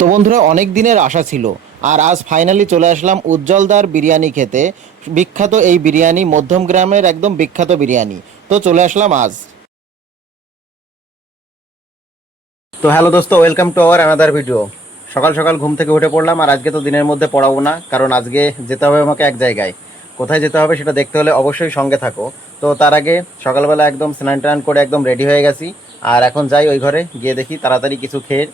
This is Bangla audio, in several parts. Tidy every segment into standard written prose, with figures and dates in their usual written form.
তো বন্ধুরা, অনেক দিনের আশা ছিল আর আজ ফাইনালি চলে আসলাম উজ্জ্বলদার বিরিয়ানি খেতে। বিখ্যাত এই বিরিয়ানি, মধ্যম গ্রামের একদম বিখ্যাত বিরিয়ানি। তো চলে আসলাম আজ। তো হ্যালো দোস্ত, welcome to our another video. সকাল সকাল ঘুম থেকে উঠে পড়লাম, আর আজকে তো দিনের মধ্যে পড়াবো না, কারণ আজকে যেতে হবে আমাকে এক জায়গায়। কোথায় যেতে হবে সেটা দেখতে হলে অবশ্যই সঙ্গে থাকো। তো তার আগে সকালবেলা একদম স্নান টান করে একদম রেডি হয়ে গেছি। আর এখন যাই ওই ঘরে গিয়ে দেখি তাড়াতাড়ি কিছু খেয়ে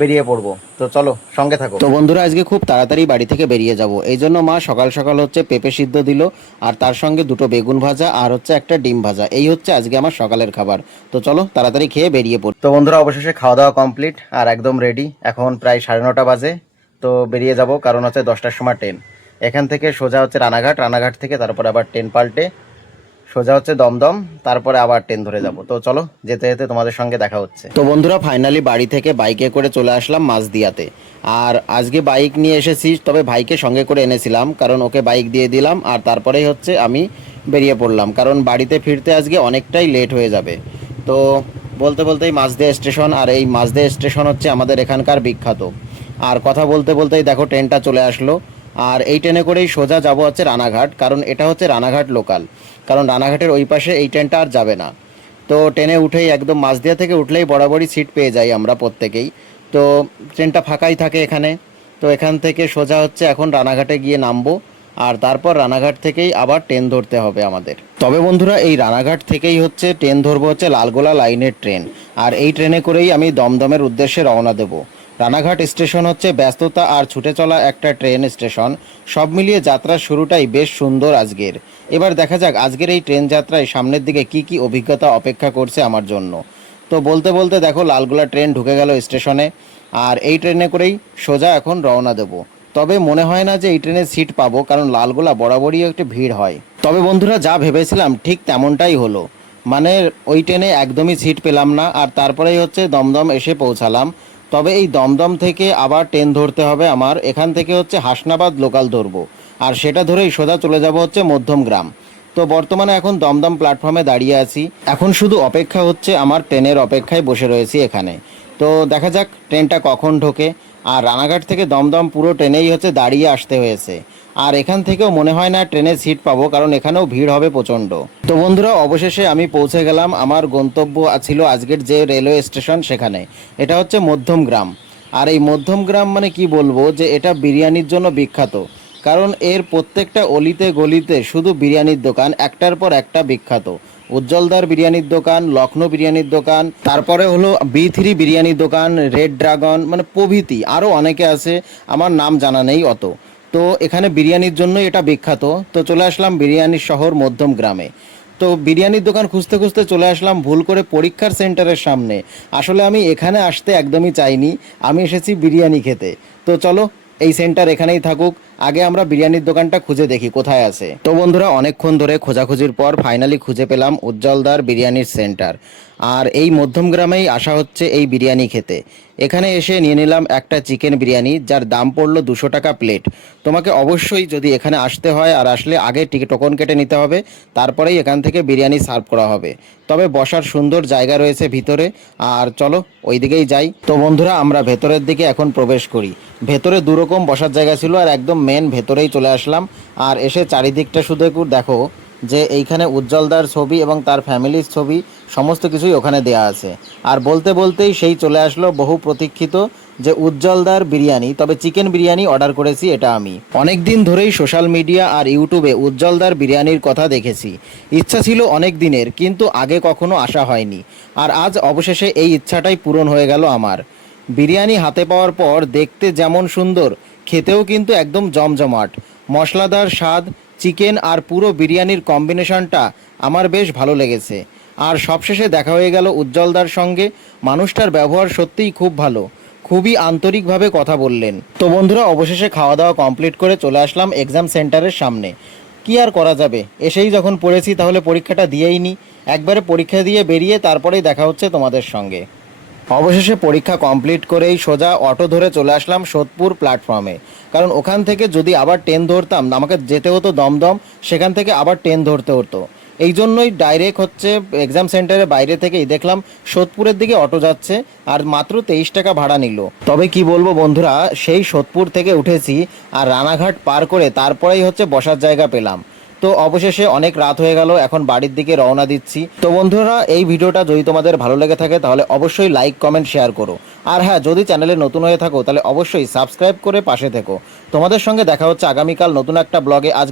বেরিয়ে পড়বো। তো চলো সঙ্গে থাকো। তো বন্ধুরা, আজকে খুব তাড়াতাড়ি বাড়ি থেকে বেরিয়ে যাব, এই জন্য মা সকাল সকাল হচ্ছে পেঁপে সিদ্ধ দিল, আর তার সঙ্গে দুটো বেগুন ভাজা আর হচ্ছে একটা ডিম ভাজা। এই হচ্ছে আজকে আমার সকালের খাবার। তো চলো তাড়াতাড়ি খেয়ে বেরিয়ে পড়ি। তো বন্ধুরা, অবশেষে খাওয়া দাওয়া কমপ্লিট আর একদম রেডি। এখন প্রায় 9:30 বাজে। তো বেরিয়ে যাব, কারণ হচ্ছে 10টার সময় ট্রেন। এখান থেকে সোজা হচ্ছে রানাঘাট, রানাঘাট থেকে তারপরে আবার ট্রেন পাল্টে সোজা হচ্ছে দমদম, তারপরে আবার ট্রেন ধরে যাব। তো চলো যেতে যেতে তোমাদের সঙ্গে দেখা হচ্ছে। তো বন্ধুরা, ফাইনালি বাড়ি থেকে বাইকে করে চলে আসলাম মাঝদিয়াতে। আর আজকে বাইক নিয়ে এসেছি, তবে ভাইকে সঙ্গে করে এনেছিলাম, কারণ ওকে বাইক দিয়ে দিলাম আর তারপরেই হচ্ছে আমি বেরিয়ে পড়লাম, কারণ বাড়িতে ফিরতে আজকে অনেকটাই লেট হয়ে যাবে। তো বলতে বলতেই মাঝদিয়া স্টেশন, আর এই মাঝদিয়া স্টেশন হচ্ছে আমাদের এখানকার বিখ্যাত। আর কথা বলতে বলতেই দেখো ট্রেনটা চলে আসলো। আর এই ট্রেনে করেই সোজা যাব হচ্ছে রানাঘাট, কারণ এটা হচ্ছে রানাঘাট লোকাল, কারণ রানাঘাটের ওই পাশে এই ট্রেনটা আর যাবে না। তো ট্রেনে উঠেই একদম মাঝদিয়া থেকে উঠলেই বরাবরই সিট পেয়ে যাই আমরা প্রত্যেকেই। তো ট্রেনটা ফাঁকাই থাকে এখানে। তো এখান থেকে সোজা হচ্ছে এখন রানাঘাটে গিয়ে নামবো, আর তারপর রানাঘাট থেকেই আবার ট্রেন ধরতে হবে আমাদের। তবে বন্ধুরা, এই রানাঘাট থেকেই হচ্ছে ট্রেন ধরবো হচ্ছে লালগোলা লাইনের ট্রেন। আর এই ট্রেনে করেই আমি দমদমের উদ্দেশ্যে রওনা দেবো। রানাঘাট স্টেশন হচ্ছে ব্যস্ততা আর ছুটে চলা একটা ট্রেন স্টেশন। সব মিলিয়ে যাত্রার শুরুটাই বেশ সুন্দর আজকের। এবার দেখা যাক আজকের এই ট্রেন যাত্রায় সামনের দিকে কি কি অভিজ্ঞতা অপেক্ষা করছে আমার জন্য। তো বলতে বলতে দেখো লালগোলা ট্রেন ঢুকে গেল স্টেশনে। আর এই ট্রেনে করেই সোজা এখন রওনা দেব। তবে মনে হয় না যে এই ট্রেনে সিট পাবো, কারণ লালগোলা বরাবরই একটু ভিড় হয়। তবে বন্ধুরা, যা ভেবেছিলাম ঠিক তেমনটাই হলো। মানে ওই ট্রেনে একদমই সিট পেলাম না, আর তারপরেই হচ্ছে দমদম এসে পৌঁছালাম। তবে এই দমদম থেকে আবার ট্রেন ধরতে হবে আমার। এখান থেকে হচ্ছে হাসনাবাদ লোকাল ধরবো, আর সেটা ধরেই সোজা চলে যাব হচ্ছে মধ্যমগ্রাম। তো বর্তমানে এখন দমদম প্ল্যাটফর্মে দাঁড়িয়ে আছি, এখন শুধু অপেক্ষা হচ্ছে আমার ট্রেনের অপেক্ষায় বসে রয়েছি এখানে। তো দেখা যাক ট্রেনটা কখন ঢোকে। আর রানাঘাট থেকে দমদম পুরো ট্রেনেই হচ্ছে দাঁড়িয়ে আসতে হয়েছে। আর এখান থেকেও মনে হয় না ট্রেনের সিট পাবো, কারণ এখানেও ভিড় হবে প্রচণ্ড। তো বন্ধুরা, অবশেষে আমি পৌঁছে গেলাম আমার গন্তব্য ছিল আজকের যে রেলওয়ে স্টেশন সেখানে। এটা হচ্ছে মধ্যমগ্রাম। আর এই মধ্যমগ্রাম মানে কি বলবো, যে এটা বিরিয়ানির জন্য বিখ্যাত। কারণ এর প্রত্যেকটা অলিতে গলিতে শুধু বিরিয়ানির দোকান, একটার পর একটা বিখ্যাত। উজ্জ্বলদার বিরিয়ানির দোকান, লখনৌ বিরিয়ানির দোকান, তারপরে হলো B3 বিরিয়ানির দোকান, রেড ড্রাগন, মানে প্রভৃতি আরও অনেকে আছে, আমার নাম জানা নেই অত। তো এখানে বিরিয়ানির জন্যই এটা বিখ্যাত। তো চলে আসলাম বিরিয়ানির শহর মধ্যম গ্রামে। তো বিরিয়ানির দোকান খুঁজতে খুঁজতে চলে আসলাম ভুল করে পরীক্ষার সেন্টারের সামনে। আসলে আমি এখানে আসতে একদমই চাইনি, আমি এসেছি বিরিয়ানি খেতে। তো চলো, এই সেন্টার এখানেই থাকুক, আগে আমরা বিরিয়ানির দোকানটা খুঁজে দেখি কোথায় আছে। তো বন্ধুরা, অনেকক্ষণ ধরে খোঁজাখুঁজির পর ফাইনালি খুঁজে পেলাম উজ্জ্বলদার বিরিয়ানির সেন্টার। আর এই মধ্যম গ্রামেই আসা হচ্ছে এই বিরিয়ানি খেতে। এখানে এসে নিয়ে নিলাম একটা চিকেন বিরিয়ানি, যার দাম পড়লো 200 টাকা প্লেট। তোমাকে অবশ্যই যদি এখানে আসতে হয়, আর আসলে আগে টোকন কেটে নিতে হবে, তারপরেই এখান থেকে বিরিয়ানি সার্ভ করা হবে। তবে বসার সুন্দর জায়গা রয়েছে ভিতরে। আর চলো ওই দিকেই যাই। তো বন্ধুরা, আমরা ভেতরের দিকে এখন প্রবেশ করি। ভেতরে দুরকম বসার জায়গা ছিল, আর একদম মেন ভেতরেই চলে আসলাম। আর এসে চারিদিকটা শুধু একটু দেখো, যে এইখানে উজ্জ্বলদার ছবি এবং তার ফ্যামিলির ছবি সমস্ত কিছুই ওখানে দেয়া আছে। আর বলতে বলতেই সেই চলে আসলো বহু প্রতীক্ষিত যে উজ্জ্বলদার বিরিয়ানি। তবে চিকেন বিরিয়ানি অর্ডার করেছি এটা আমি। অনেক দিন ধরেই সোশ্যাল মিডিয়া আর ইউটিউবে উজ্জ্বলদার বিরিয়ানির কথা দেখেছি। ইচ্ছা ছিল অনেক দিনের, কিন্তু আগে কখনো আসা হয়নি। আর আজ অবশেষে এই ইচ্ছাটাই পূরণ হয়ে গেল আমার। বিরিয়ানি হাতে পাওয়ার পর দেখতে যেমন সুন্দর, খেতেও কিন্তু একদম জমজমাট। মশলাদার স্বাদ, চিকেন আর পুরো বিরিয়ানির কম্বিনেশনটা আমার বেশ ভালো লেগেছে। আর সবশেষে দেখা হয়ে গেল উজ্জ্বলদার সঙ্গে। মানুষটার ব্যবহার সত্যিই খুব ভালো, খুবই আন্তরিকভাবে কথা বললেন। তো বন্ধুরা, অবশেষে খাওয়া দাওয়া কমপ্লিট করে চলে আসলাম এক্সাম সেন্টারের সামনে। কি আর করা যাবে, এসেই যখন পড়েছি তাহলে পরীক্ষাটা দিয়েই নি। একবারে পরীক্ষা দিয়ে বেরিয়ে তারপরেই দেখা হচ্ছে তোমাদের সঙ্গে। অবশেষে পরীক্ষা কমপ্লিট করেই সোজা অটো ধরে চলে আসলাম সোদপুর প্ল্যাটফর্মে। কারণ ওখান থেকে যদি আবার ট্রেন ধরতাম, আমাকে যেতে হতো দমদম, সেখান থেকে আবার ট্রেন ধরতে হতো। এই জন্যই ডাইরেক্ট হচ্ছে এক্সাম সেন্টারের বাইরে থেকেই দেখলাম সোদপুরের দিকে অটো যাচ্ছে আর মাত্র 23 টাকা ভাড়া নিল। তবে কি বলবো বন্ধুরা, সেই সোদপুর থেকে উঠেছি আর রানাঘাট পার করে তারপরেই হচ্ছে বসার জায়গা পেলাম। তো অবশেষে অনেক রাত হয়ে গেল, এখন বাড়ির দিকে রওনা দিচ্ছি। তো বন্ধুরা, এই ভিডিওটা যদি তোমাদের ভালো লেগে থাকে তাহলে অবশ্যই লাইক কমেন্ট শেয়ার করো। আর হ্যাঁ, যদি চ্যানেলে নতুন হয়ে থাকো তাহলে অবশ্যই সাবস্ক্রাইব করে পাশে থেকো। তোমাদের সঙ্গে দেখা হচ্ছে আগামীকাল নতুন একটা ব্লগে। আজ